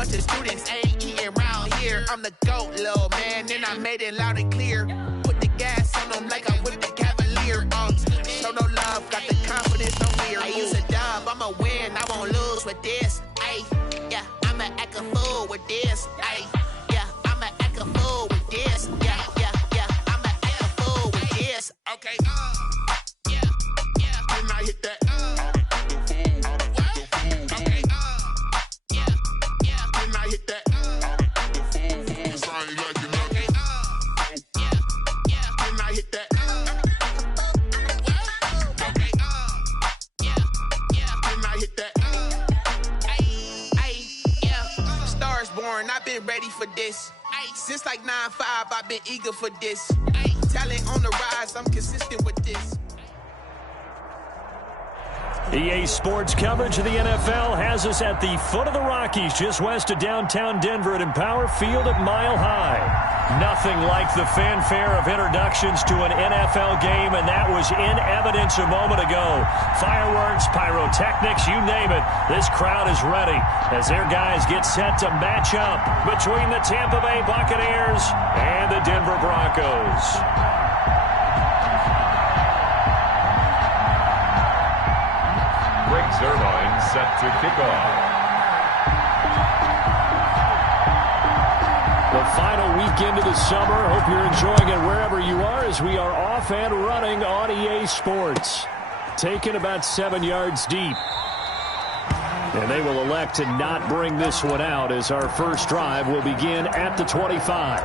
bunch of students ain't eating round here. I'm the GOAT, little man, and I made it loud and clear. Put the gas on them like I'm with the Cavalier. Show no love, got the confidence on me. I use a dub, I'ma win, I won't lose with this. Ay, yeah, I'ma act a fool with this. Ay, yeah, I'ma act a fool with this. Yeah, yeah, yeah, I'ma act a fool with this. Okay, yeah, yeah, and I hit that. I've been ready for this. Since like 9-5, I've been eager for this. Talent on the rise, I'm consistent with this. EA Sports coverage of the NFL has us at the foot of the Rockies, just west of downtown Denver at Empower Field at Mile High. Nothing like the fanfare of introductions to an NFL game, and that was in evidence a moment ago. Fireworks, pyrotechnics, you name it. This crowd is ready as their guys get set to match up between the Tampa Bay Buccaneers and the Denver Broncos. Rick Zerline set to kick off. The final weekend of the summer. Hope you're enjoying it wherever you are as we are off and running on EA Sports. Taken about 7 yards deep. And they will elect to not bring this one out as our first drive will begin at the 25.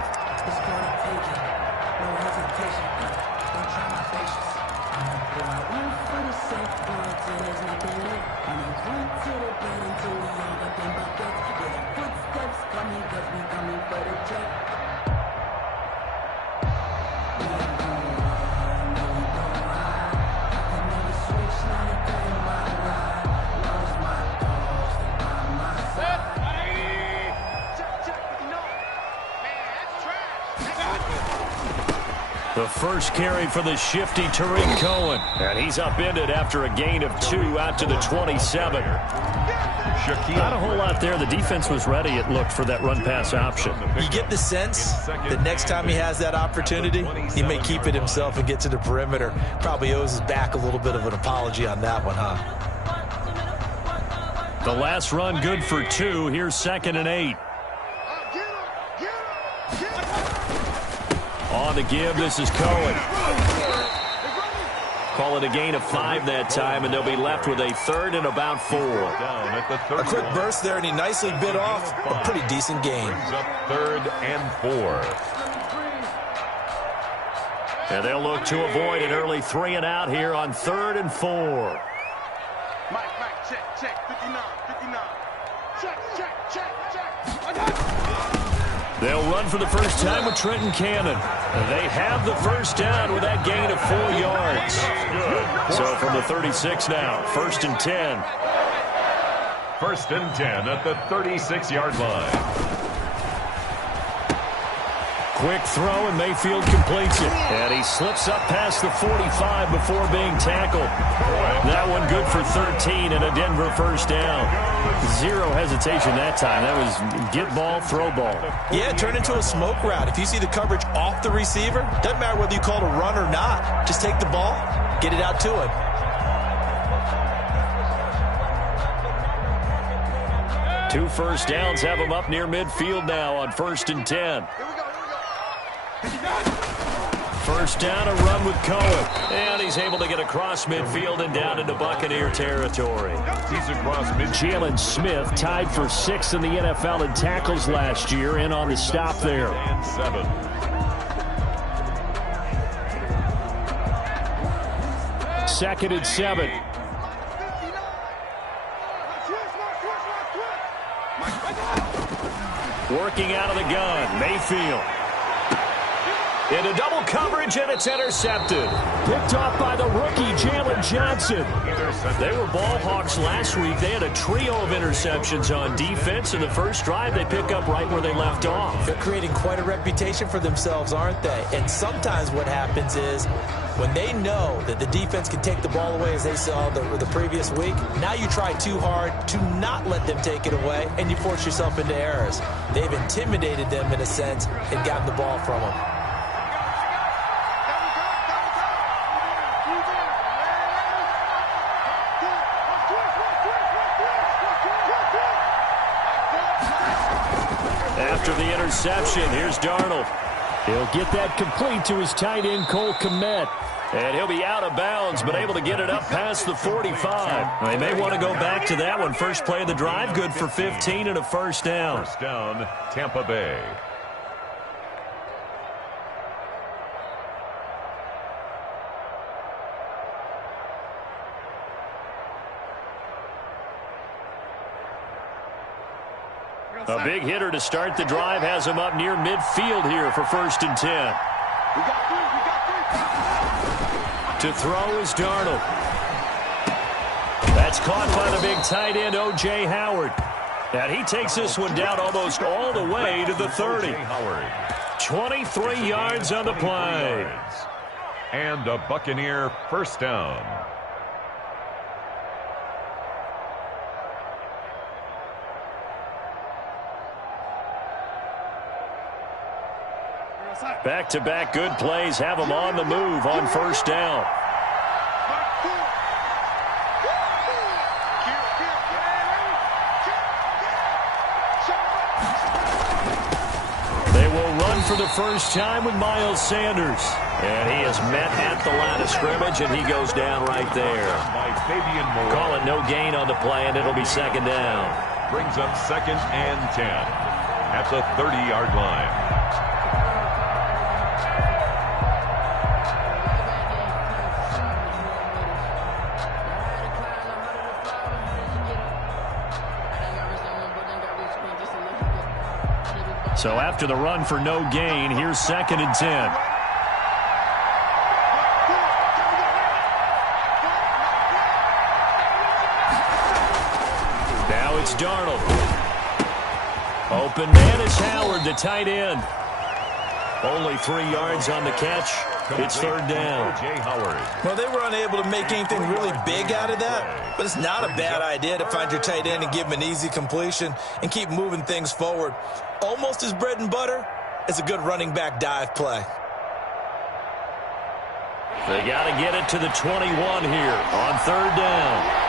The first carry for the shifty Tariq Cohen. And he's upended after a gain of 2 out to the 27. Not a whole lot there. The defense was ready, it looked, for that run-pass option. You get the sense that next time he has that opportunity, he may keep it himself and get to the perimeter. Probably owes his back a little bit of an apology on that one, huh? The last run good for 2. Here's 2nd and 8. On the give, this is Cohen. Call it a gain of 5 that time, and they'll be left with a 3rd and about 4. A quick burst there, and he nicely bit off a pretty decent gain. 3rd and 4. And they'll look to avoid an early 3 and out here on 3rd and 4. Mike, check, 59. Check. They'll run for the first time with Trenton Cannon. They have the first down with that gain of 4 yards. So from the 36 now, 1st and 10. 1st and 10 at the 36-yard line. Quick throw, and Mayfield completes it. And he slips up past the 45 before being tackled. That one good for 13 and a Denver first down. Zero hesitation that time. That was get ball, throw ball. Yeah, turn into a smoke route. If you see the coverage off the receiver, doesn't matter whether you call it a run or not. Just take the ball, get it out to him. 2 first downs have him up near midfield now on 1st and 10. First down, a run with Cohen. And he's able to get across midfield and down into Buccaneer territory. He's across midfield. Jalen Smith tied for 6th in the NFL in tackles last year, in on the stop there. And 7. Second and 7. Working out of the gun, Mayfield. Into double coverage, and it's intercepted. Picked off by the rookie, Jalen Johnson. They were ball hawks last week. They had a trio of interceptions on defense. In the first drive, they pick up right where they left off. They're creating quite a reputation for themselves, aren't they? And sometimes what happens is When they know that the defense can take the ball away as they saw the previous week, now you try too hard to not let them take it away, and you force yourself into errors. They've intimidated them in a sense and gotten the ball from them. After the interception, here's Darnold. He'll get that complete to his tight end, Cole Kmet. And he'll be out of bounds, but able to get it up past the 45. They may want to go back to that one. First play of the drive, good for 15 and a first down. First down, Tampa Bay. A big hitter to start the drive has him up near midfield here for 1st and 10. We got three. To throw is Darnold. That's caught by the big tight end, O.J. Howard. And he takes this one down almost all the way to the 30. 23 yards on the play. And a Buccaneer first down. Back-to-back good plays have him on the move on 1st down. They will run for the first time with Miles Sanders. And he is met at the line of scrimmage, and he goes down right there. Call it no gain on the play, and it'll be 2nd down. Brings up 2nd and 10 at the 30-yard line. So after the run for no gain, here's 2nd and 10. Now it's Darnold. Open man is Howard, the tight end. Only 3 yards on the catch. It's 3rd down. Well, they were unable to make anything really big out of that, but it's not a bad idea to find your tight end and give him an easy completion and keep moving things forward. Almost as bread and butter as a good running back dive play. They got to get it to the 21 here on 3rd down.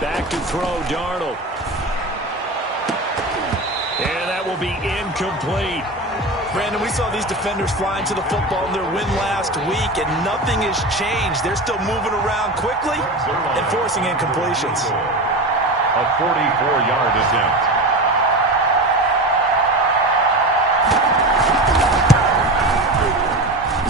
Back to throw, Darnold. And that will be incomplete. Brandon, we saw these defenders flying to the football in their win last week, and nothing has changed. They're still moving around quickly and forcing incompletions. A 44-yard attempt.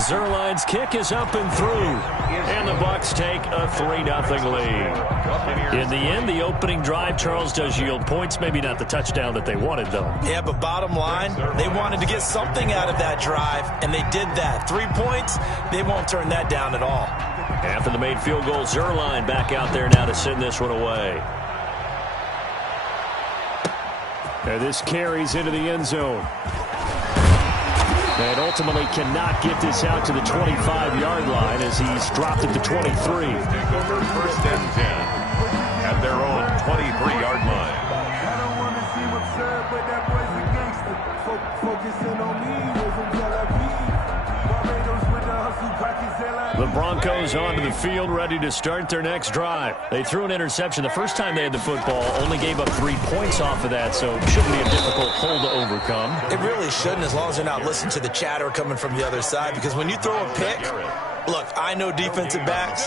Zerline's kick is up and through, and the Bucs take a 3-0 lead. In the end, the opening drive, Charles, does yield points. Maybe not the touchdown that they wanted, though. Yeah, but bottom line, they wanted to get something out of that drive, and they did that. 3 points, they won't turn that down at all. After the made field goal, Zerline back out there now to send this one away. And this carries into the end zone. And ultimately cannot get this out to the 25-yard line as he's dropped at the 23. Take over 1st and 10 at their own 23-yard line. I don't want to see what's up, but that boy's a gangster. Focusing on me, wasn't Tel Aviv. Barbados with the hustle, pockets, The Broncos onto the field, ready to start their next drive. They threw an interception the first time they had the football, only gave up 3 points off of that, so it shouldn't be a difficult hole to overcome. It really shouldn't, as long as they're not listening to the chatter coming from the other side, because when you throw a pick, look, I know defensive backs,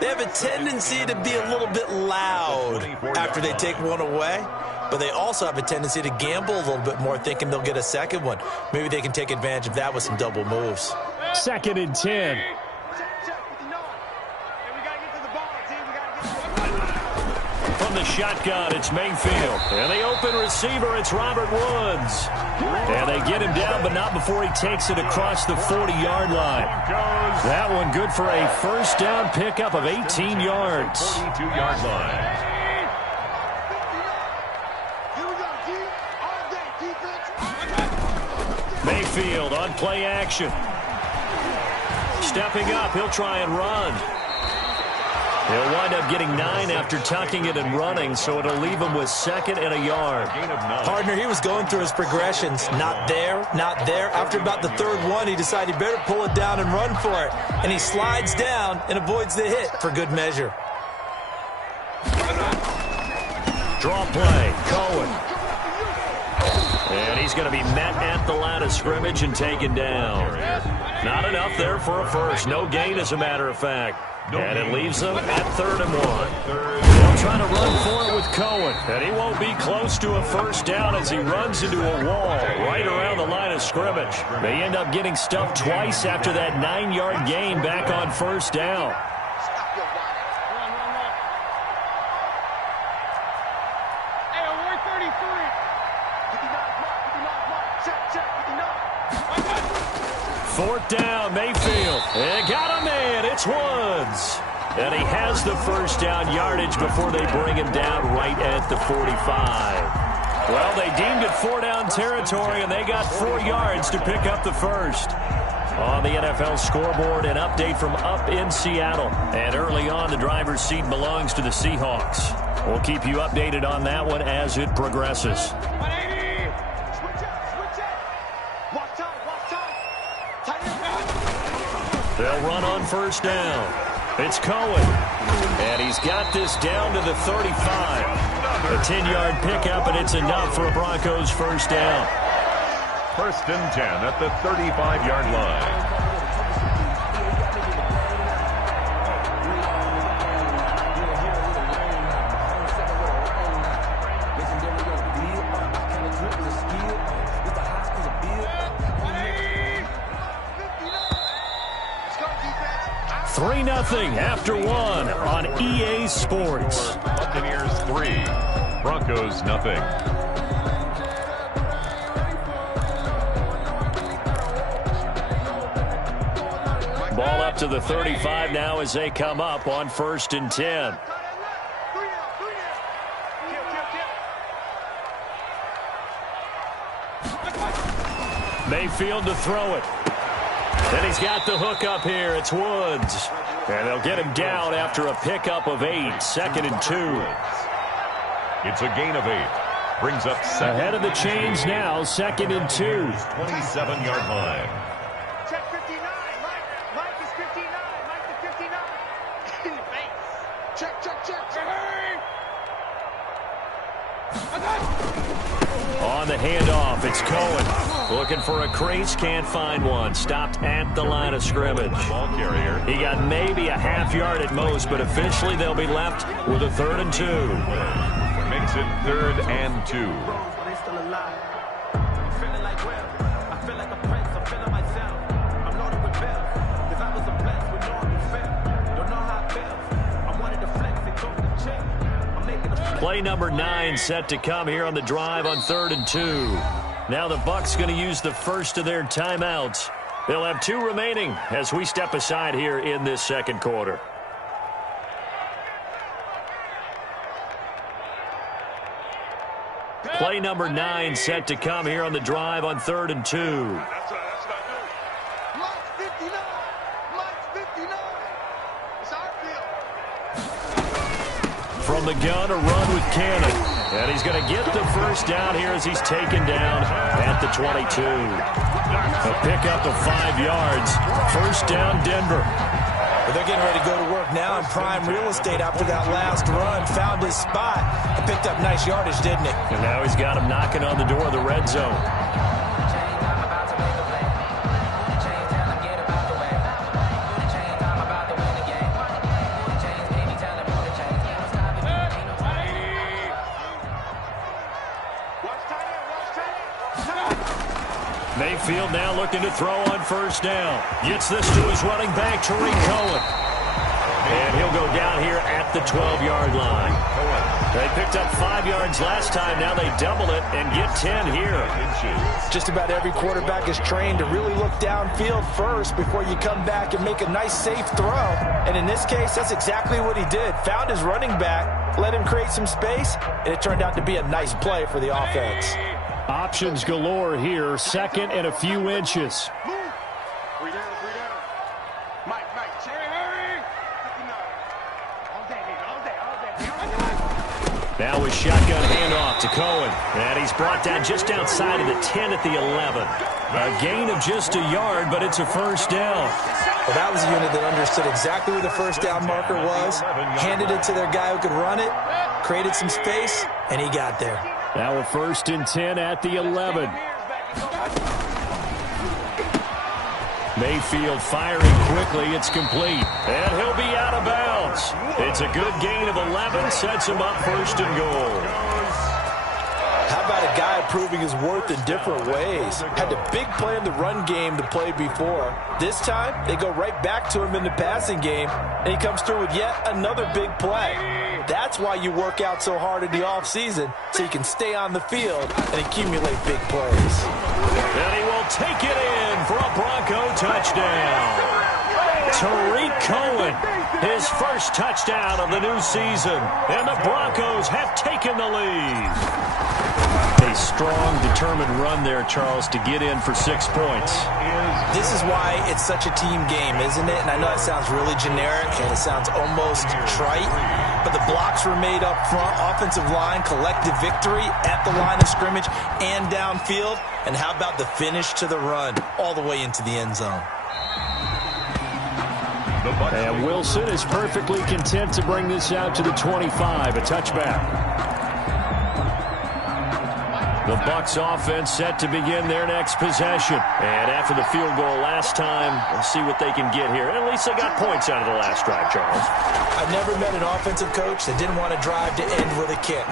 they have a tendency to be a little bit loud after they take one away, but they also have a tendency to gamble a little bit more, thinking they'll get a second one. Maybe they can take advantage of that with some double moves. 2nd and 10. From the shotgun, it's Mayfield. And the open receiver, it's Robert Woods. And they They get him down, but not before he takes it across the 40-yard line. That one good for a first down pickup of 18 yards. 42-yard line. Mayfield on play action. Stepping up, he'll try and run. He'll wind up getting 9 after tucking it and running, so it'll leave him with 2nd and a yard. Partner, he was going through his progressions. Not there, not there. After about the 3rd one, he decided he better pull it down and run for it. And he slides down and avoids the hit for good measure. Draw play, Cohen. And he's going to be met at the line of scrimmage and taken down. Not enough there for a first. No gain, as a matter of fact. And it leaves them at 3rd and 1. They'll try to run for it with Cohen. And he won't be close to a first down as he runs into a wall right around the line of scrimmage. They end up getting stuffed twice after that 9-yard gain back on first down. Fourth down, Mayfield. And got a man. It's Woods. And he has the first down yardage before they bring him down right at the 45. Well, they deemed it 4-down territory, and they got 4 yards to pick up the first. On the NFL scoreboard, an update from up in Seattle. And early on, the driver's seat belongs to the Seahawks. We'll keep you updated on that one as it progresses. They'll run on first down. It's Cohen. And he's got this down to the 35. A 10-yard pickup, and it's enough for a Broncos first down. 1st and 10 at the 35-yard line. Nothing after 1 on EA Sports. Buccaneers 3, Broncos nothing. Ball up to the 35 now as they come up on 1st and 10. Mayfield to throw it. And he's got the hook up here. It's Woods. And they'll get him down after a pickup of 8. 2nd and 2. It's a gain of 8. Brings up 2nd. Ahead of the chains now. 2nd and 2. 27-yard line. Check 59. Mike is 59. Mike is 59. In the face. Check. On the handoff, it's Cohen. Looking for a crease, can't find one. Stopped at the line of scrimmage. Ball carrier. He got maybe a half yard at most, but officially they'll be left with a 3rd and 2. Makes it 3rd and 2. Play number 9 set to come here on the drive on 3rd and 2. Now the Bucs going to use the first of their timeouts. They'll have 2 remaining as we step aside here in this 2nd quarter. Play number 9 set to come here on the drive on 3rd and 2. That's not good. Mike 59. Mike 59. It's our field. From the gun, a run with Cannon. And he's going to get the first down here as he's taken down at the 22. A pickup of 5 yards. First down, Denver. Well, they're getting ready to go to work now in prime real estate after that last run. Found his spot. He picked up nice yardage, didn't he? And now he's got him knocking on the door of the red zone. Mayfield now looking to throw on first down. Gets this to his running back, Tariq Cohen. And he'll go down here at the 12-yard line. They picked up 5 yards last time. Now they double it and get 10 here. Just about every quarterback is trained to really look downfield first before you come back and make a nice, safe throw. And in this case, that's exactly what he did. Found his running back, let him create some space, and it turned out to be a nice play for the offense. Options galore here. Second and a few inches. Now a shotgun handoff to Cohen. And he's brought down just outside of the 10 at the 11. A gain of just a yard, but it's a first down. Well, that was a unit that understood exactly where the first down marker was, handed it to their guy who could run it, created some space, and he got there. Now a 1st and 10 at the 11. Mayfield firing quickly. It's complete. And he'll be out of bounds. It's a good gain of 11. Sets him up 1st and goal. How about a guy proving his worth in different ways? Had a big play in the run game to play before. This time, they go right back to him in the passing game, and he comes through with yet another big play. That's why you work out so hard in the offseason, so you can stay on the field and accumulate big plays. And he will take it in for a Bronco touchdown. Tariq Cohen, his first touchdown of the new season. And the Broncos have taken the lead. A strong, determined run there, Charles, to get in for 6 points. This is why it's such a team game, isn't it? And I know that sounds really generic and it sounds almost trite, but the blocks were made up front, offensive line, collective victory at the line of scrimmage and downfield. And how about the finish to the run all the way into the end zone? And Wilson is perfectly content to bring this out to the 25, a touchback. The Bucs offense set to begin their next possession. And after the field goal last time, we'll see what they can get here. At least they got points out of the last drive, Charles. I've never met an offensive coach that didn't want to drive to end with a kick.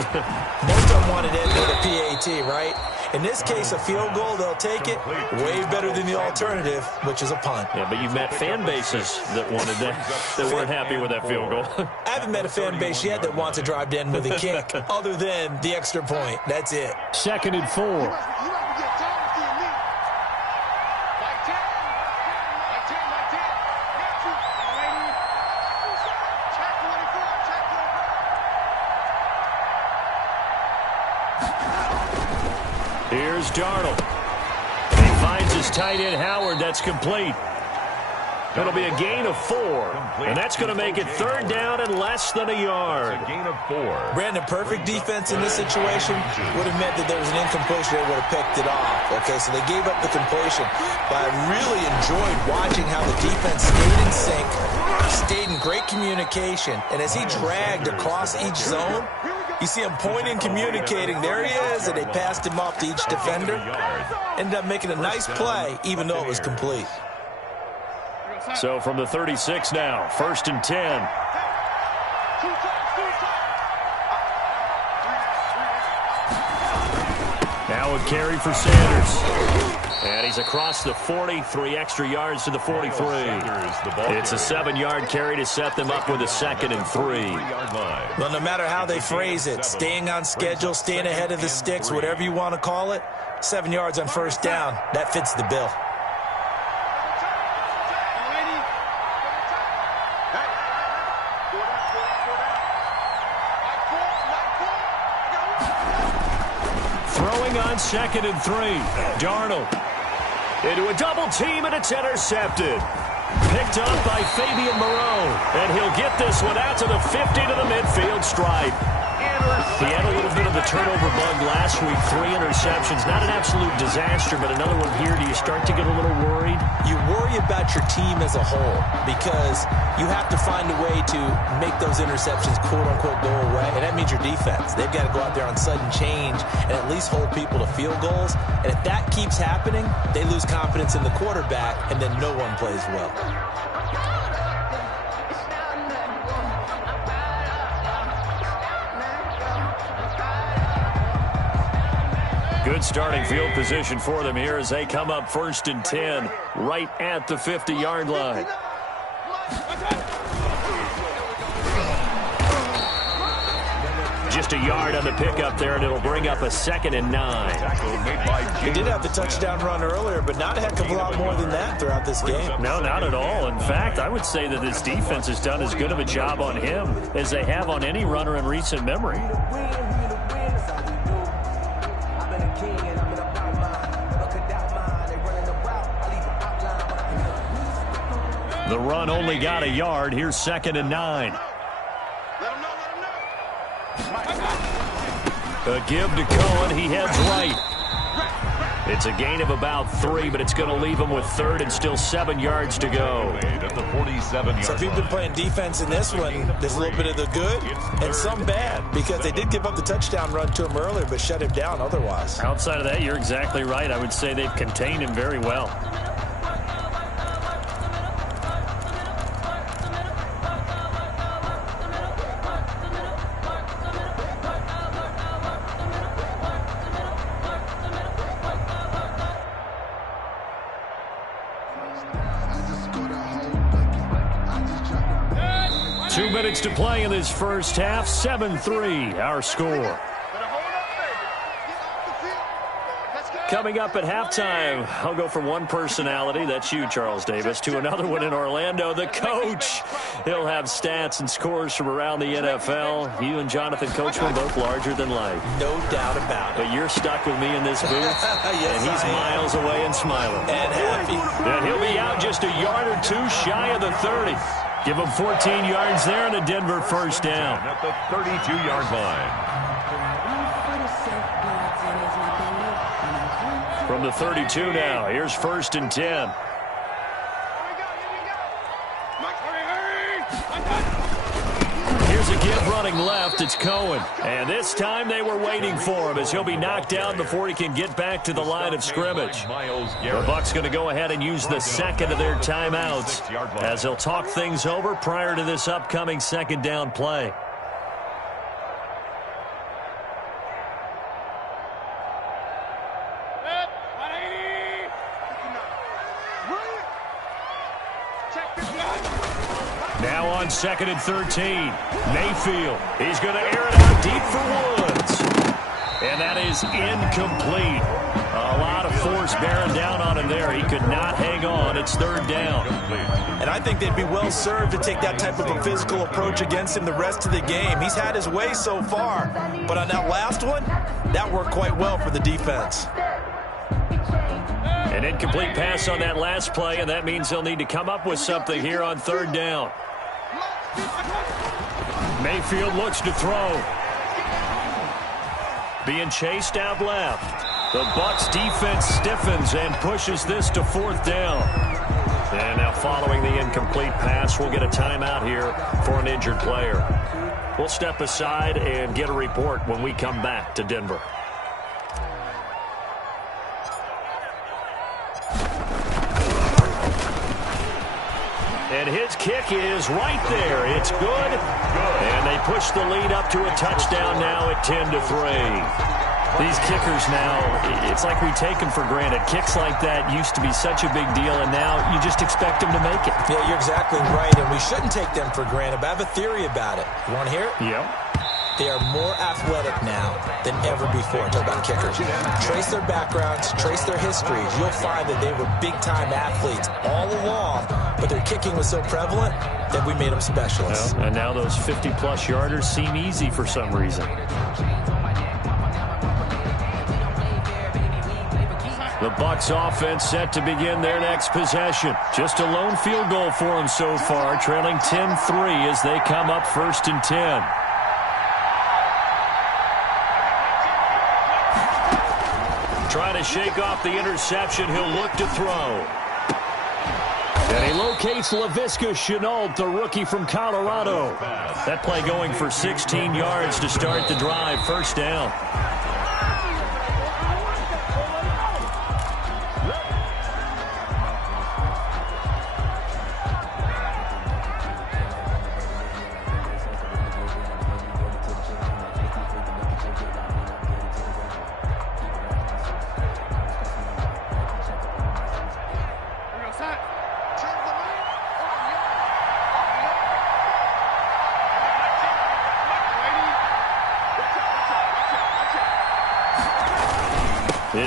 Most of them wanted to end with a PAT, right? In this case, a field goal, they'll take it. Way better than the alternative, which is a punt. Yeah, but you've met fan bases that wanted that, that weren't happy with that field goal. I haven't met a fan base yet that wants to drive to end with a kick, other than the extra point. That's it. 2nd and 4. Here's Darnold. He finds his tight end, Howard. That's complete. It'll be a gain of 4. And that's going to make it 3rd down and less than a yard. A gain of 4. Brandon, perfect defense in this situation would have meant that there was an incompletion. They would have picked it off. Okay, so they gave up the completion. But I really enjoyed watching how the defense stayed in sync, stayed in great communication. And as he dragged across each zone, you see him pointing, communicating. There he is, and they passed him off to each defender. Ended up making a nice play, even though it was complete. So from the 36 now, 1st and 10. Now a carry for Sanders. And he's across the 40, 3 extra yards to the 43. It's a 7-yard carry to set them up with a 2nd and 3. Well, no matter how they phrase it, staying on schedule, staying ahead of the sticks, whatever you want to call it, 7 yards on 1st down, that fits the bill. Throwing on 2nd and 3. Darnold into a double team, and it's intercepted. Picked up by Fabian Moreau. And he'll get this one out to the 50 to the midfield stripe. He had a little bit of the turnover bug last week. 3 interceptions. Not an absolute disaster, but another one here. Do you start to get a little worried? You worry about your team as a whole because you have to find a way to make those interceptions, quote-unquote, go away. And that means your defense. They've got to go out there on sudden change and at least hold people to field goals. And if that keeps happening, they lose confidence in the quarterback, and then no one plays well. Good starting field position for them here as they come up 1st and 10 right at the 50-yard line. just a yard on the pickup there, and it'll bring up a 2nd and 9. He did have the touchdown run earlier, but not a heck of a lot more than that throughout this game. No, not at all. In fact, I would say that this defense has done as good of a job on him as they have on any runner in recent memory. The run only got a yard. Here's 2nd and 9. A give to Cohen. He heads right. It's a gain of about 3, but it's going to leave him with 3rd and still 7 yards to go. So if you've been playing defense in this one, there's a little bit of the good and some bad, because they did give up the touchdown run to him earlier, but shut him down otherwise. Outside of that, you're exactly right. I would say they've contained him very well. Minutes to play in this first half. 7-3 our score. Coming up at halftime, I'll go from one personality, that's you, Charles Davis, to another one in Orlando, the coach. He'll have stats and scores from around the NFL. You and Jonathan Coachman both larger than life. No doubt about it. But you're stuck with me in this booth, yes, and he's miles away and smiling. And happy. And he'll be out just a yard or 2 shy of the 30. Give him 14 yards there and a Denver first down. At the 32-yard line. From the 32 now, here's 1st and 10. Here's a give running left. It's Cohen. And this time they were waiting for him as he'll be knocked down before he can get back to the line of scrimmage. The Bucs going to go ahead and use the 2nd of their timeouts as they'll talk things over prior to this upcoming 2nd down play. Now on 2nd and 13. Mayfield. He's going to air it out deep for Woods. And that is incomplete. A lot of force bearing down on him there. He could not hang on. It's 3rd down. And I think they'd be well served to take that type of a physical approach against him the rest of the game. He's had his way so far. But on that last one, that worked quite well for the defense. An incomplete pass on that last play, and that means they'll need to come up with something here on 3rd down. Mayfield looks to throw. Being chased out left. The Bucs defense stiffens and pushes this to 4th down. And now following the incomplete pass, we'll get a timeout here for an injured player. We'll step aside and get a report when we come back to Denver. And his kick is right there. It's good. And they push the lead up to a touchdown now at 10-3. These kickers now, it's like we take them for granted. Kicks like that used to be such a big deal, and now you just expect them to make it. Yeah, you're exactly right, and we shouldn't take them for granted, but I have a theory about it. You want to hear it? Yep. They are more athletic now than ever before. Talk about kickers. Trace their backgrounds, trace their histories. You'll find that they were big-time athletes all along, but their kicking was so prevalent that we made them specialists. Well, and now those 50-plus yarders seem easy for some reason. The Bucs offense set to begin their next possession. Just a lone field goal for them so far, trailing 10-3 as they come up 1st and 10. Trying to shake off the interception. He'll look to throw. And he locates Laviska Shenault, the rookie from Colorado. That play going for 16 yards to start the drive. 1st down.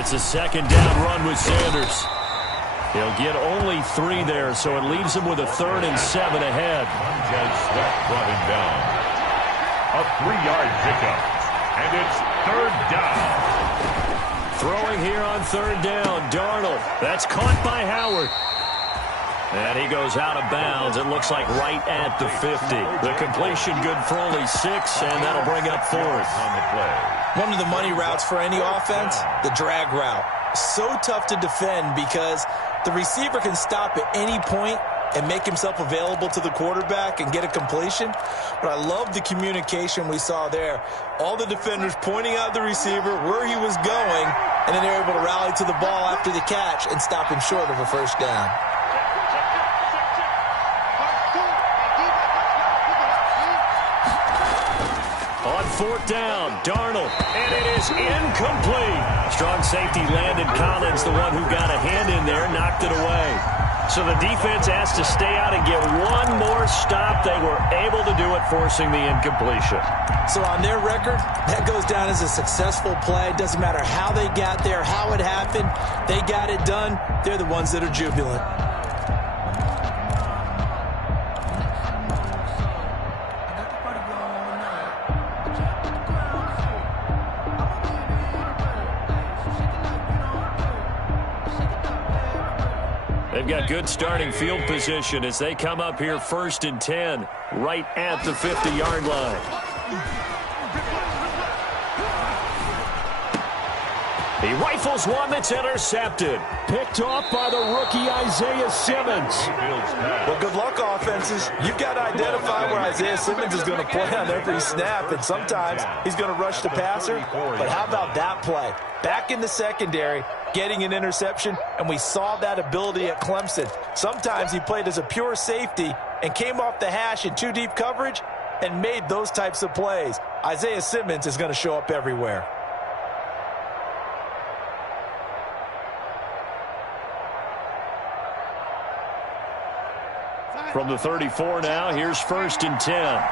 It's a second down run with Sanders. He'll get only 3 there, so it leaves him with a 3rd and 7 ahead. Montez Sweat brought him down. A 3-yard pickup, and it's 3rd down. Throwing here on 3rd down, Darnold. That's caught by Howard. And he goes out of bounds. It looks like right at the 50. The completion good for only 6, and that'll bring up 4th. One of the money routes for any offense, the drag route. So tough to defend because the receiver can stop at any point and make himself available to the quarterback and get a completion. But I love the communication we saw there. All the defenders pointing out the receiver, where he was going, and then they're able to rally to the ball after the catch and stop him short of a 1st down. On 4th down, Darnold, and it is incomplete. Strong safety landed Collins, the one who got a hand in there, knocked it away. So the defense has to stay out and get one more stop. They were able to do it, forcing the incompletion. So on their record, that goes down as a successful play. Doesn't matter how they got there, how it happened. They got it done. They're the ones that are jubilant. They've got good starting field position as they come up here 1st and 10, right at the 50-yard line. He rifles one that's intercepted. Picked off by the rookie Isaiah Simmons. Well, good luck, offenses. You've got to identify where Isaiah Simmons is going to play on every snap, and sometimes he's going to rush the passer. But how about that play? Back in the secondary, getting an interception, and we saw that ability at Clemson. Sometimes he played as a pure safety and came off the hash in 2 deep coverage and made those types of plays. Isaiah Simmons is going to show up everywhere. From the 34 now, here's 1st and 10.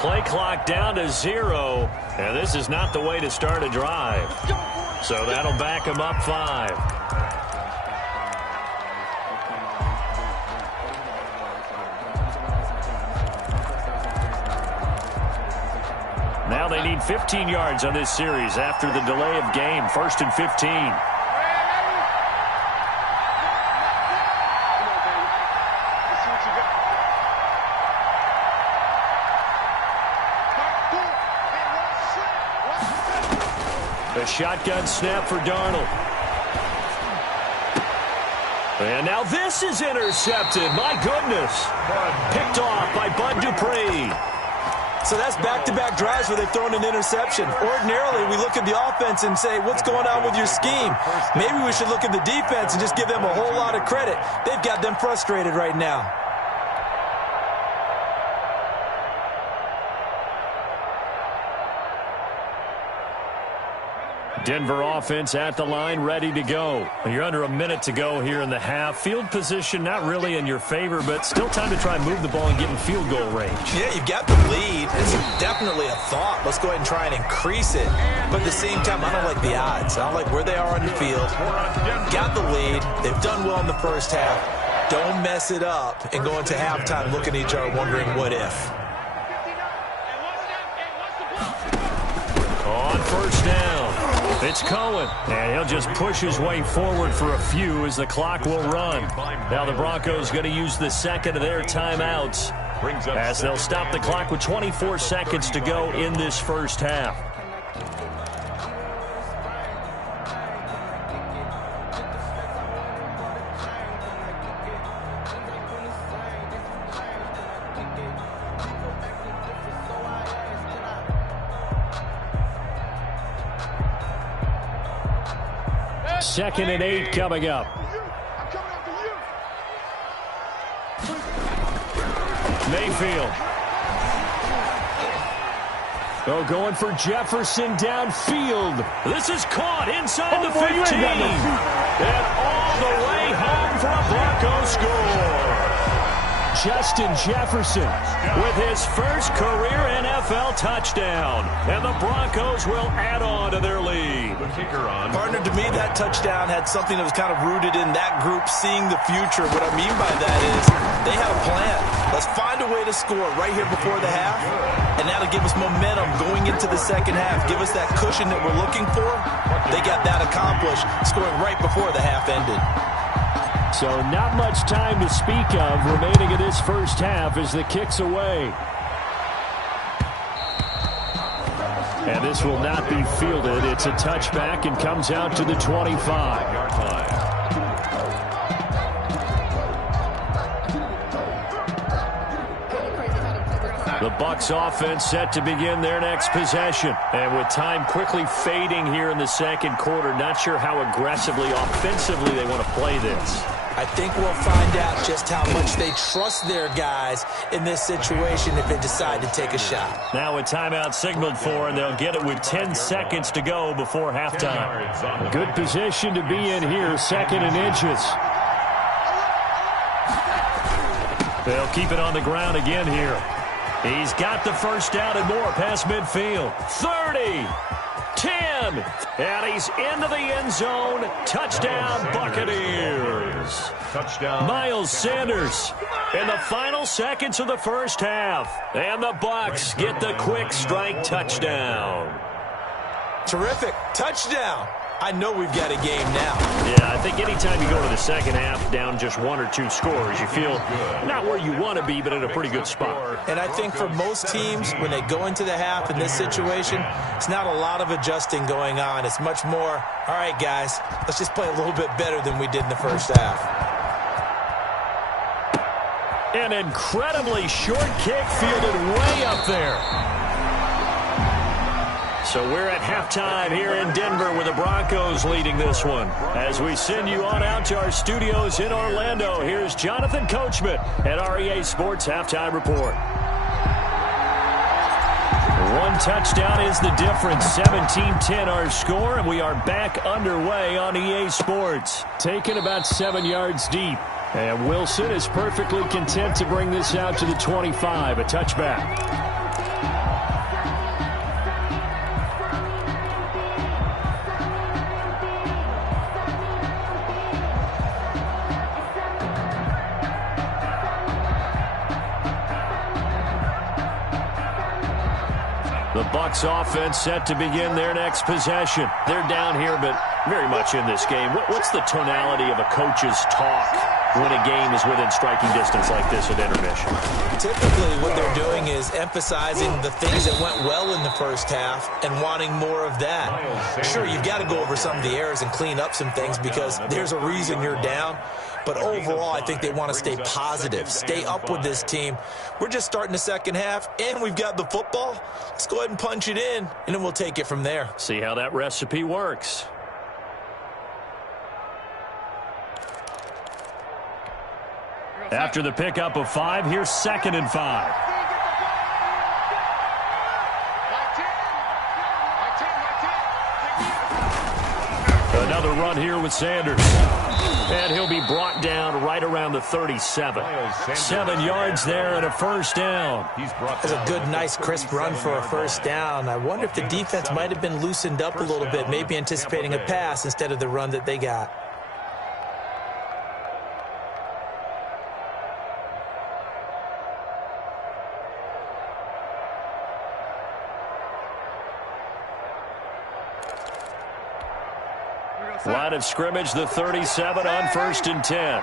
Play clock down to 0, and this is not the way to start a drive. So that'll back him up 5. Now they need 15 yards on this series after the delay of game. 1st and 15. A shotgun snap for Darnold. And now this is intercepted. My goodness. Picked off by Bud Dupree. So that's back-to-back drives where they've thrown an interception. Ordinarily, we look at the offense and say, what's going on with your scheme? Maybe we should look at the defense and just give them a whole lot of credit. They've got them frustrated right now. Denver offense at the line, ready to go. You're under a minute to go here in the half. Field position not really in your favor, but still time to try and move the ball and get in field goal range. Yeah, you've got the lead. It's definitely a thought. Let's go ahead and try and increase it. But at the same time, I don't like the odds. I don't like where they are on the field. Got the lead. They've done well in the first half. Don't mess it up and go into halftime looking at each other wondering what if. On 1st down. It's Cohen, and he'll just push his way forward for a few as the clock will run. Now the Broncos going to use the second of their timeouts as they'll stop the clock with 24 seconds to go in this first half. Second and 8 coming up. Mayfield. Oh, going for Jefferson downfield. This is caught inside the 15. And all the way home for a Bronco score. Justin Jefferson with his first career NFL touchdown. And the Broncos will add on to their lead. The kicker on. Partner, to me, that touchdown had something that was kind of rooted in that group seeing the future. What I mean by that is they had a plan. Let's find a way to score right here before the half, and that'll give us momentum going into the second half. Give us that cushion that we're looking for. They got that accomplished, scoring right before the half ended. So not much time to speak of remaining in this first half as the kick's away. And this will not be fielded. It's a touchback and comes out to the 25-yard line. The Bucs offense set to begin their next possession. And with time quickly fading here in the second quarter, not sure how aggressively, offensively they want to play this. I think we'll find out just how much they trust their guys in this situation if they decide to take a shot. Now a timeout signaled for, and they'll get it with 10 seconds to go before halftime. Good position to be in here, second and inches. They'll keep it on the ground again here. He's got the first down and more past midfield. 30, 10, and he's into the end zone. Touchdown, Buccaneers. Touchdown. Miles Sanders in the final seconds of the first half. And the Bucs get the quick strike touchdown. Terrific. Touchdown. I know we've got a game now. Yeah, I think anytime you go to the second half down just 1 or 2 scores, you feel not where you want to be, but in a pretty good spot. And I think for most teams, when they go into the half in this situation, it's not a lot of adjusting going on. It's much more, all right, guys, let's just play a little bit better than we did in the first half. An incredibly short kick fielded way up there. So we're at halftime here in Denver with the Broncos leading this one. As we send you on out to our studios in Orlando, here's Jonathan Coachman at REA Sports Halftime Report. One touchdown is the difference. 17-10 our score, and we are back underway on EA Sports. Taken about 7 yards deep. And Wilson is perfectly content to bring this out to the 25, a touchback. The Bucs offense set to begin their next possession. They're down here, but very much in this game. What's the tonality of a coach's talk when a game is within striking distance like this at intermission? Typically what they're doing is emphasizing the things that went well in the first half and wanting more of that. Sure, you've got to go over some of the errors and clean up some things because there's a reason you're down. But overall, I think they want to stay positive, stay up with this team. We're just starting the second half, and we've got the football. Let's go ahead and punch it in, and then we'll take it from there. See how that recipe works. After the pickup of 5, here's 2nd and 5. Another run here with Sanders. And he'll be brought down right around the 37. 7 yards there and a first down. That's a good, nice, crisp run for a first down. I wonder if the defense might have been loosened up a little bit, maybe anticipating a pass instead of the run that they got. Line of scrimmage, the 37 on 1st and 10.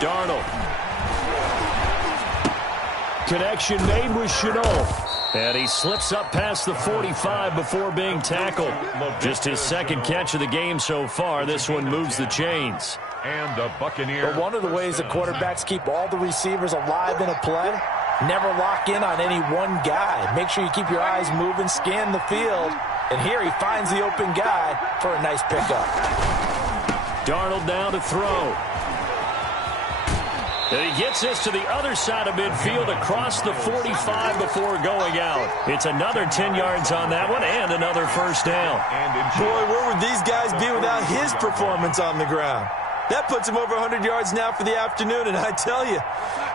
Darnold. Connection made with Chenault. And he slips up past the 45 before being tackled. Just his second catch of the game so far. This one moves the chains. And the Buccaneers. But one of the ways the quarterbacks keep all the receivers alive in a play, never lock in on any one guy. Make sure you keep your eyes moving, scan the field. And here he finds the open guy for a nice pickup. Darnold down to throw. And he gets this to the other side of midfield across the 45 before going out. It's another 10 yards on that one and another first down. Boy, where would these guys be without his performance on the ground? That puts him over 100 yards now for the afternoon, and I tell you,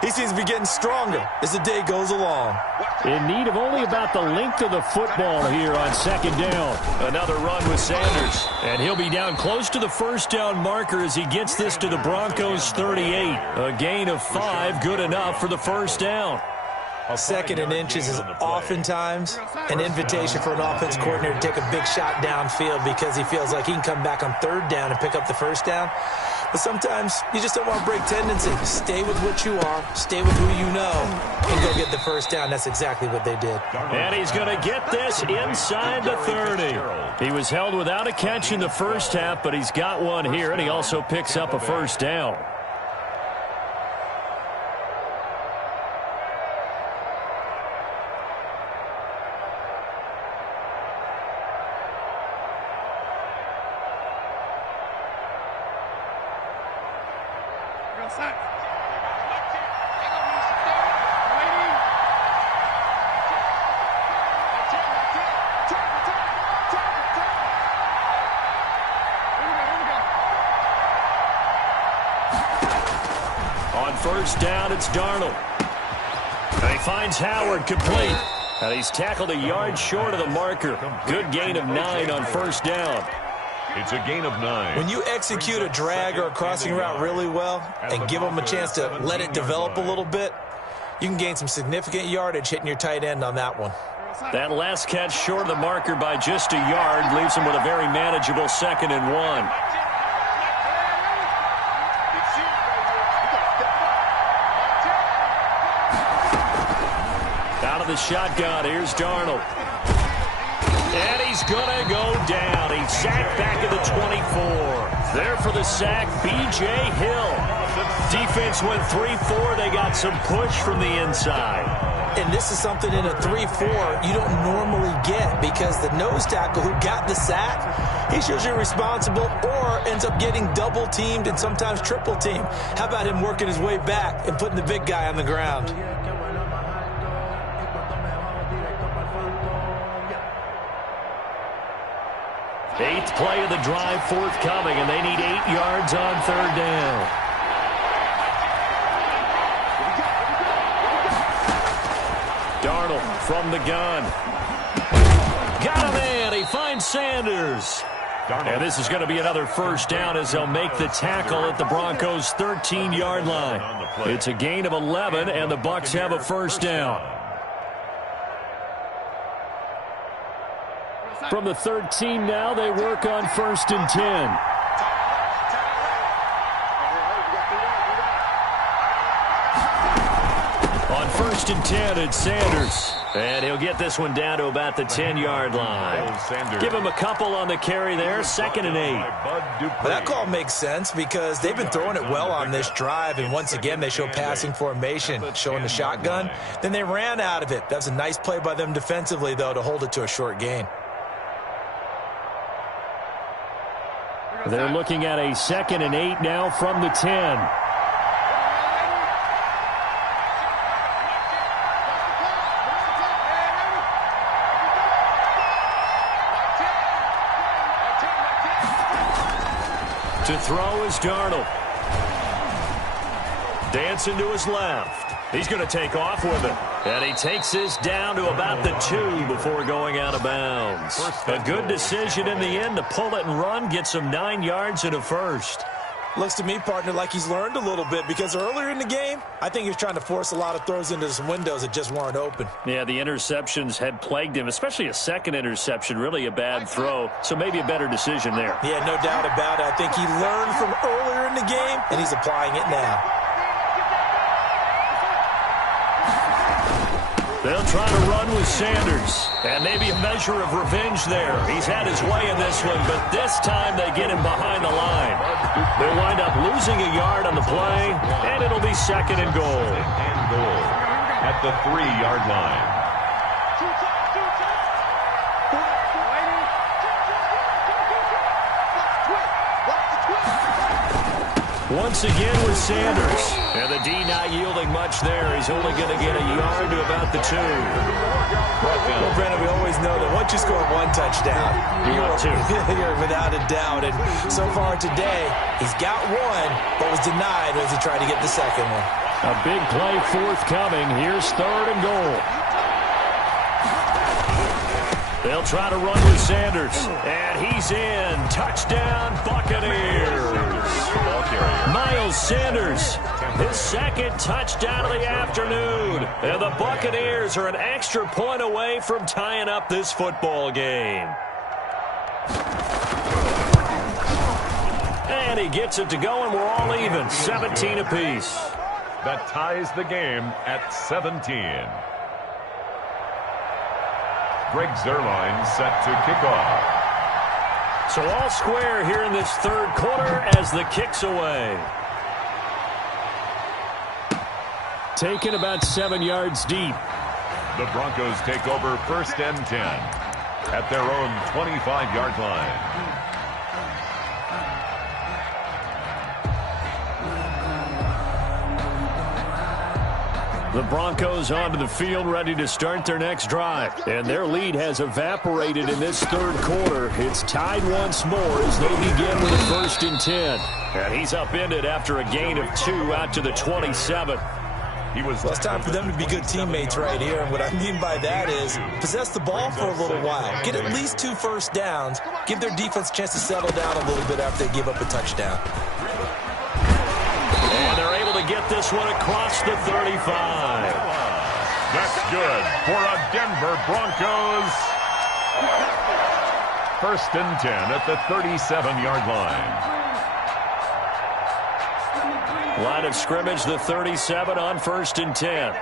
he seems to be getting stronger as the day goes along. In need of only about the length of the football here on second down. Another run with Sanders, and he'll be down close to the first down marker as he gets this to the Broncos 38. A gain of 5, good enough for the first down. Second and inches is oftentimes an invitation for an offense coordinator to take a big shot downfield because he feels like he can come back on third down and pick up the first down. But sometimes you just don't want to break tendency. Stay with what you are, stay with who you know, and go get the first down. That's exactly what they did. And he's going to get this inside the 30. He was held without a catch in the first half, but he's got one here, and he also picks up a first down. First down, it's Darnold. And he finds Howard complete. And he's tackled a yard short of the marker. Good gain of 9 on first down. It's a gain of 9. When you execute a drag or a crossing route really well and give them a chance to let it develop a little bit, you can gain some significant yardage hitting your tight end on that one. That last catch short of the marker by just a yard leaves him with a very manageable 2nd and 1. The shotgun. Here's Darnold. And he's going to go down. He's sacked back at the 24. There for the sack, B.J. Hill. Defense went 3-4. They got some push from the inside. And this is something in a 3-4 you don't normally get because the nose tackle who got the sack, he's usually responsible or ends up getting double teamed and sometimes triple teamed. How about him working his way back and putting the big guy on the ground? Eighth play of the drive forthcoming, and they need 8 yards on third down. Darnold from the gun. Got him in. He finds Sanders. And this is going to be another first down as they'll make the tackle at the Broncos' 13-yard line. It's a gain of 11, and the Bucs have a first down. From the 13 now, they work on 1st and 10. On 1st and 10, it's Sanders. And he'll get this one down to about the 10-yard line. Give him a couple on the carry there, 2nd and 8. Well, that call makes sense because they've been throwing it well on this drive, and once again they show passing formation, showing the shotgun. Then they ran out of it. That's a nice play by them defensively, though, to hold it to a short gain. They're looking at a 2nd and 8 now from the 10. To throw is Darnold. Dancing to his left. He's going to take off with it. And he takes this down to about the 2 before going out of bounds. A good decision in the end to pull it and run, get some 9 yards and a first. Looks to me, partner, like he's learned a little bit because earlier in the game, I think he was trying to force a lot of throws into some windows that just weren't open. Yeah, the interceptions had plagued him, especially a second interception, really a bad throw. So maybe a better decision there. Yeah, no doubt about it. I think he learned from earlier in the game, and he's applying it now. They'll try to run with Sanders. And maybe a measure of revenge there. He's had his way in this one, but this time they get him behind the line. They'll wind up losing a yard on the play, and it'll be 2nd and goal. At the 3-yard line. Once again with Sanders. And the D not yielding much there. He's only going to get a yard to about the 2. Well, Brandon, we always know that once you score one touchdown, you're without a doubt. And so far today, he's got one, but was denied as he tried to get the second one. A big play forthcoming. Here's 3rd and goal. They'll try to run with Sanders. And he's in. Touchdown, Buccaneers. Miles Sanders, his 2nd touchdown of the afternoon. And the Buccaneers are an extra point away from tying up this football game. And he gets it to go, and we're all even. 17 apiece. That ties the game at 17. Greg Zuerlein set to kick off. So all square here in this 3rd quarter as the kick's away. Taken about 7 yards deep. The Broncos take over 1st and 10 at their own 25-yard line. The Broncos onto the field, ready to start their next drive. And their lead has evaporated in this 3rd quarter. It's tied once more as they begin with a 1st and 10. And he's upended after a gain of 2 out to the 27. Well, it's time for them to be good teammates right here. And what I mean by that is possess the ball for a little while. Get at least 2 first downs. Give their defense a chance to settle down a little bit after they give up a touchdown. And they're able to get this one across the 35. That's good for a Denver Broncos 1st and 10 at the 37-yard line. Line of scrimmage, the 37 on 1st and 10.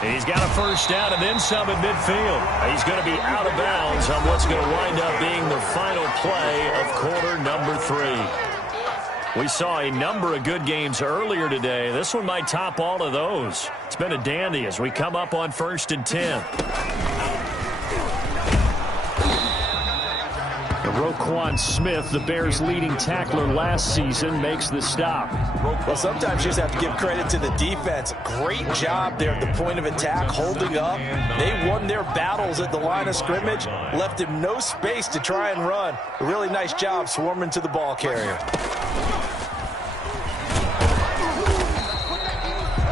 He's got a 1st down and then some at midfield. He's going to be out of bounds on what's going to wind up being the final play of quarter number 3. We saw a number of good games earlier today. This one might top all of those. It's been a dandy as we come up on 1st and 10. Roquan Smith, the Bears' leading tackler last season, makes the stop. Well, sometimes you just have to give credit to the defense. Great job there at the point of attack, holding up. They won their battles at the line of scrimmage, left him no space to try and run. A really nice job swarming to the ball carrier.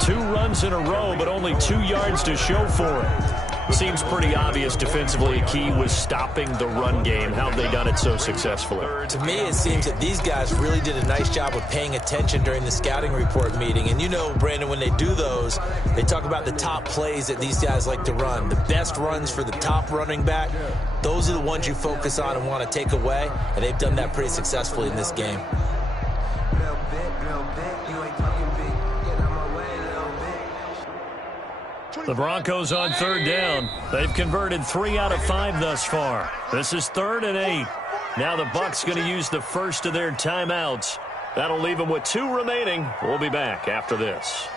2 runs in a row, but only 2 yards to show for it. Seems pretty obvious defensively a key was stopping the run game. How have they done it so successfully? To me, it seems that these guys really did a nice job of paying attention during the scouting report meeting. And you know, Brandon, when they do those, they talk about the top plays that these guys like to run. The best runs for the top running back, those are the ones you focus on and want to take away. And they've done that pretty successfully in this game. The Broncos on 3rd down. They've converted 3 out of 5 thus far. This is 3rd and 8. Now the Bucs going to use the first of their timeouts. That'll leave them with 2 remaining. We'll be back after this.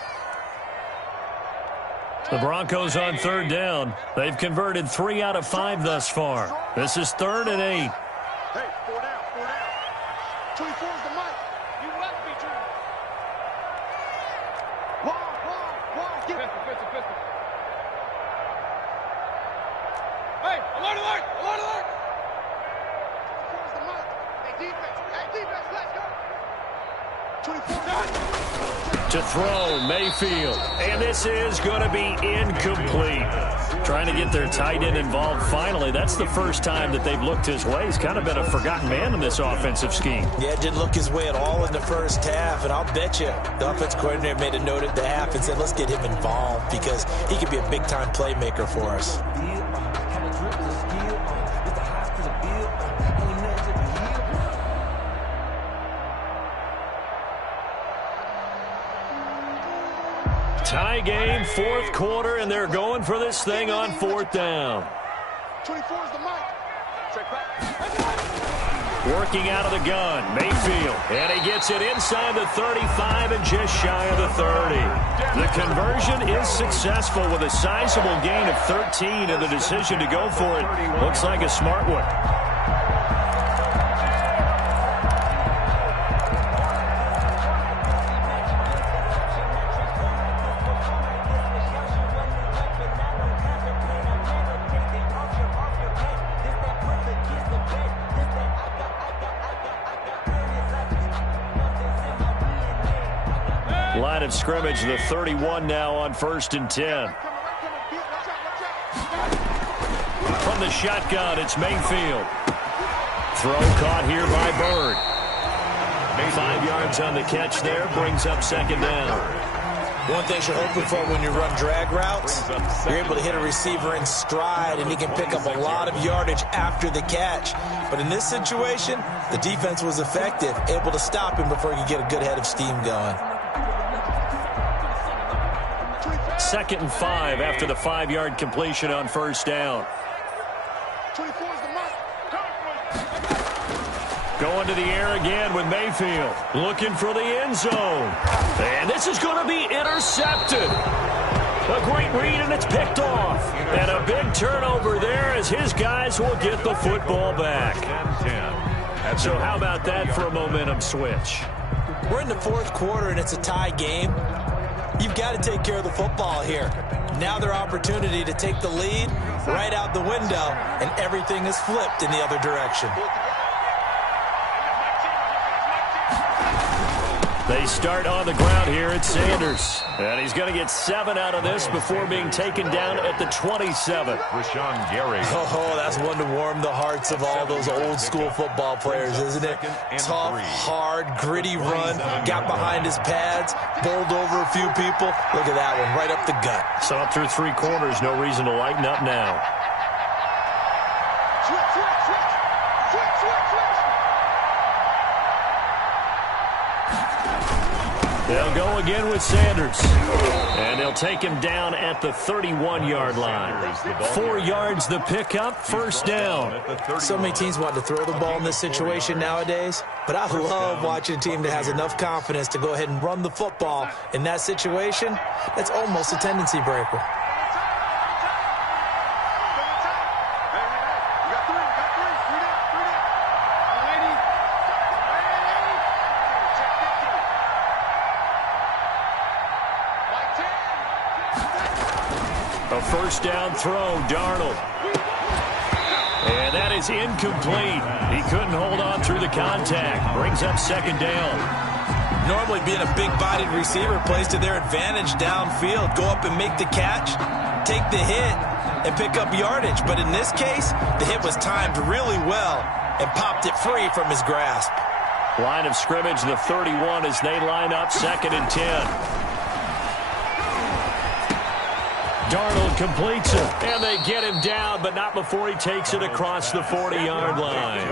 The Broncos on 3rd down. They've converted 3 out of 5 thus far. This is 3rd and 8. Hey, 4 down, 4 down. 24 is the mic. You left me, Junior. Wide, get it. Pistol. Hey, alert, alert, alert, alert. 24 is the mic. Hey, defense, let's go. 24 down. To throw, Mayfield. And this is going to be incomplete. Trying to get their tight end involved finally. That's the first time that they've looked his way. He's kind of been a forgotten man in this offensive scheme. Yeah, it didn't look his way at all in the first half. And I'll bet you the offensive coordinator made a note at the half and said, let's get him involved because he could be a big-time playmaker for us. Tie game, 4th quarter, and they're going for this thing on 4th down. 24 is the mic. Check back. Working out of the gun, Mayfield. And he gets it inside the 35 and just shy of the 30. The conversion is successful with a sizable gain of 13, and the decision to go for it looks like a smart one. Line of scrimmage, the 31 now on 1st and 10. From the shotgun, it's Mayfield. Throw caught here by Bird. 5 yards on the catch there, brings up 2nd down. One thing you're hoping for when you run drag routes, you're able to hit a receiver in stride, and he can pick up a lot of yardage after the catch. But in this situation, the defense was effective, able to stop him before he could get a good head of steam going. 2nd and 5 after the 5-yard completion on 1st down. 24 is the mark. Going to the air again with Mayfield. Looking for the end zone. And this is going to be intercepted. A great read, and it's picked off. And a big turnover there as his guys will get the football back. So how about that for a momentum switch? We're in the 4th quarter, and it's a tie game. You've got to take care of the football here. Now their opportunity to take the lead right out the window, and everything is flipped in the other direction. They start on the ground here at Sanders. And he's going to get 7 out of this before being taken down at the 27. Rashawn Gary. Oh, that's one to warm the hearts of all those old-school football players, isn't it? Tough, hard, gritty run. Got behind his pads, bowled over a few people. Look at that one, right up the gut. So up through 3 quarters, no reason to lighten up now. They'll go again with Sanders. And they'll take him down at the 31-yard line. 4 yards the pickup, 1st down. So many teams want to throw the ball in this situation nowadays, but I love watching a team that has enough confidence to go ahead and run the football. In that situation, that's almost a tendency breaker. A 1st down throw, Darnold. And that is incomplete. He couldn't hold on through the contact. Brings up 2nd down. Normally being a big-bodied receiver plays to their advantage downfield. Go up and make the catch, take the hit, and pick up yardage. But in this case, the hit was timed really well and popped it free from his grasp. Line of scrimmage, the 31 as they line up 2nd and 10. Darnold completes it, and they get him down, but not before he takes it across the 40-yard line.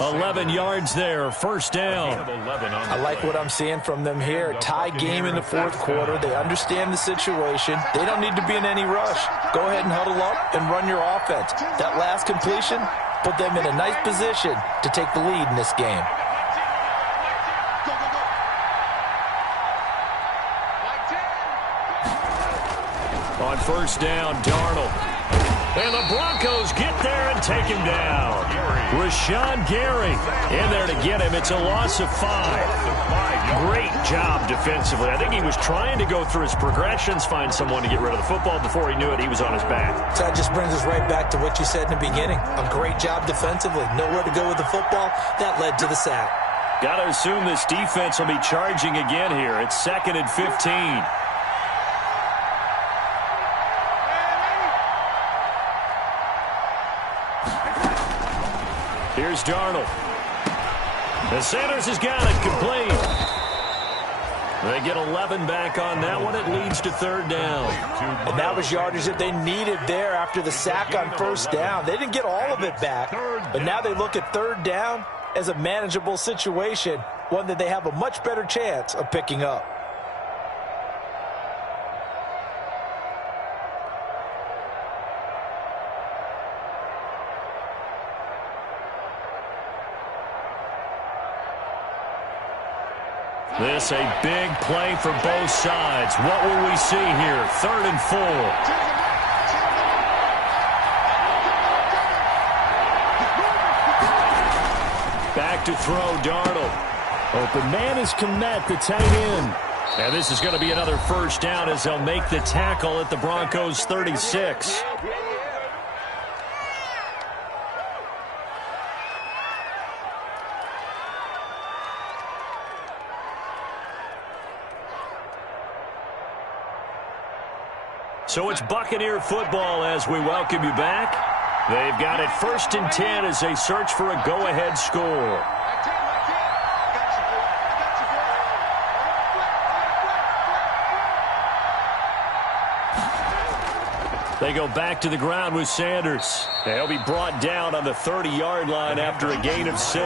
11 yards there, 1st down. I like what I'm seeing from them here. Tie game in the 4th quarter. They understand the situation. They don't need to be in any rush. Go ahead and huddle up and run your offense. That last completion put them in a nice position to take the lead in this game. On 1st down, Darnold. And the Broncos get there and take him down. Rashawn Gary in there to get him. It's a loss of 5. Great job defensively. I think he was trying to go through his progressions, find someone to get rid of the football. Before he knew it, he was on his back. So that just brings us right back to what you said in the beginning. A great job defensively. Nowhere to go with the football. That led to the sack. Got to assume this defense will be charging again here. It's 2nd and 15. Here's Darnold. And Sanders has got it complete. They get 11 back on that one. It leads to 3rd down. And that was yardage that they needed there after the sack on 1st down. They didn't get all of it back, but now they look at 3rd down as a manageable situation, one that they have a much better chance of picking up. this. A big play for both sides. What will we see here? 3rd and 4. Back to throw, Darnold. Open man is Kmet, the tight end. And this is going to be another first down as they'll make the tackle at the Broncos' 36. So it's Buccaneer football as we welcome you back. They've got it 1st and 10 as they search for a go-ahead score. They go back to the ground with Sanders. They'll be brought down on the 30-yard line after a gain of 6.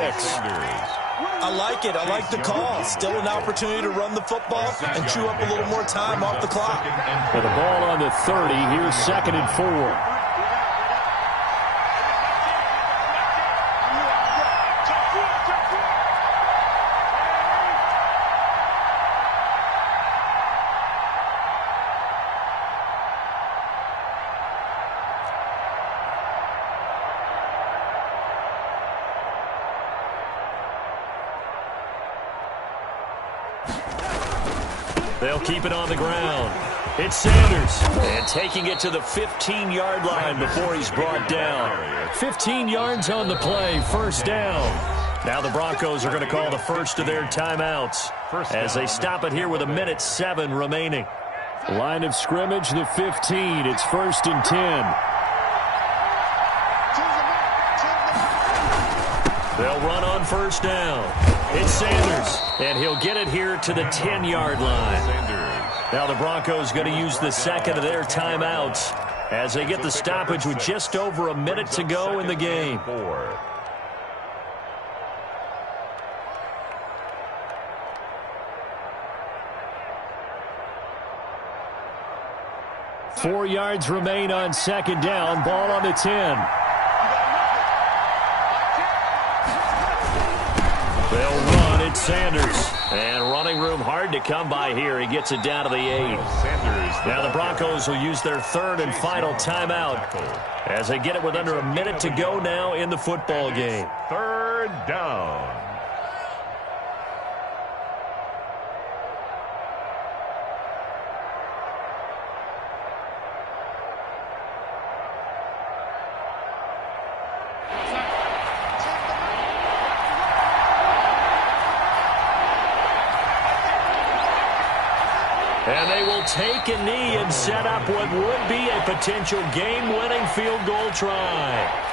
I like it. I like the call. Still an opportunity to run the football and chew up a little more time off the clock. For the ball on the 30, here's 2nd and 4. They'll keep it on the ground. It's Sanders. And taking it to the 15-yard line before he's brought down. 15 yards on the play, first down. Now the Broncos are going to call the first of their timeouts as they stop it here with 1:07 remaining. Line of scrimmage, the 15. It's 1st and 10. They'll run on first down. It's Sanders, and he'll get it here to the 10-yard line. Now the Broncos going to use the second of their timeouts as they get the stoppage with just over a minute to go in the game. 4 yards remain on 2nd down. Ball on the 10. They'll run. It's Sanders. And running room hard to come by here. He gets it down to the 8. Now the Broncos will use their 3rd and final timeout as they get it with under a minute to go now in the football game. 3rd down. And they will take a knee and set up what would be a potential game-winning field goal try.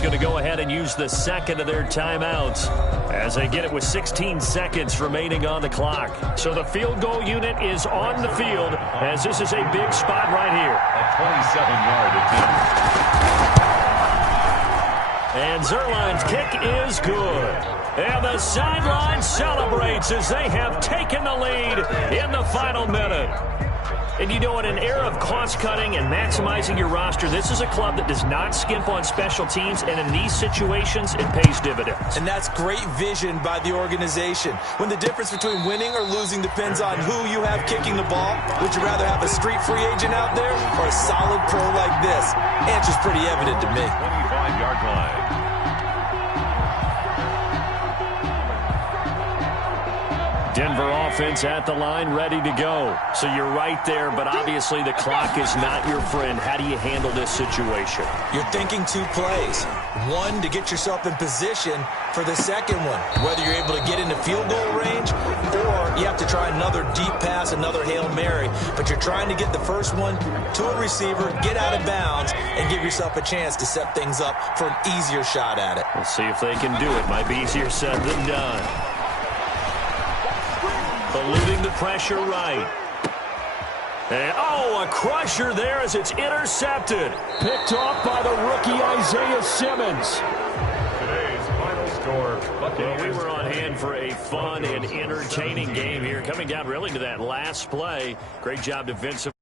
Going to go ahead and use the second of their timeouts as they get it with 16 seconds remaining on the clock. So the field goal unit is on the field as this is a big spot right here. A 27-yard attempt. And Zerline's kick is good. And the sideline celebrates as they have taken the lead in the final minute. And you know, in an era of cost-cutting and maximizing your roster, this is a club that does not skimp on special teams, and in these situations, it pays dividends. And that's great vision by the organization. When the difference between winning or losing depends on who you have kicking the ball, would you rather have a street free agent out there or a solid pro like this? Answer's pretty evident to me. 25-yard line. Denver offense at the line, ready to go. So you're right there, but obviously the clock is not your friend. How do you handle this situation? You're thinking 2 plays. One, to get yourself in position for the second one, whether you're able to get into field goal range or you have to try another deep pass, another Hail Mary. But you're trying to get the first one to a receiver, get out of bounds, and give yourself a chance to set things up for an easier shot at it. We'll see if they can do it. Might be easier said than done. Eluding the pressure right. And, a crusher there as it's intercepted. Picked off by the rookie Isaiah Simmons. Today's final score. Well, we were on hand for a fun and entertaining game here. Coming down really to that last play. Great job defensive.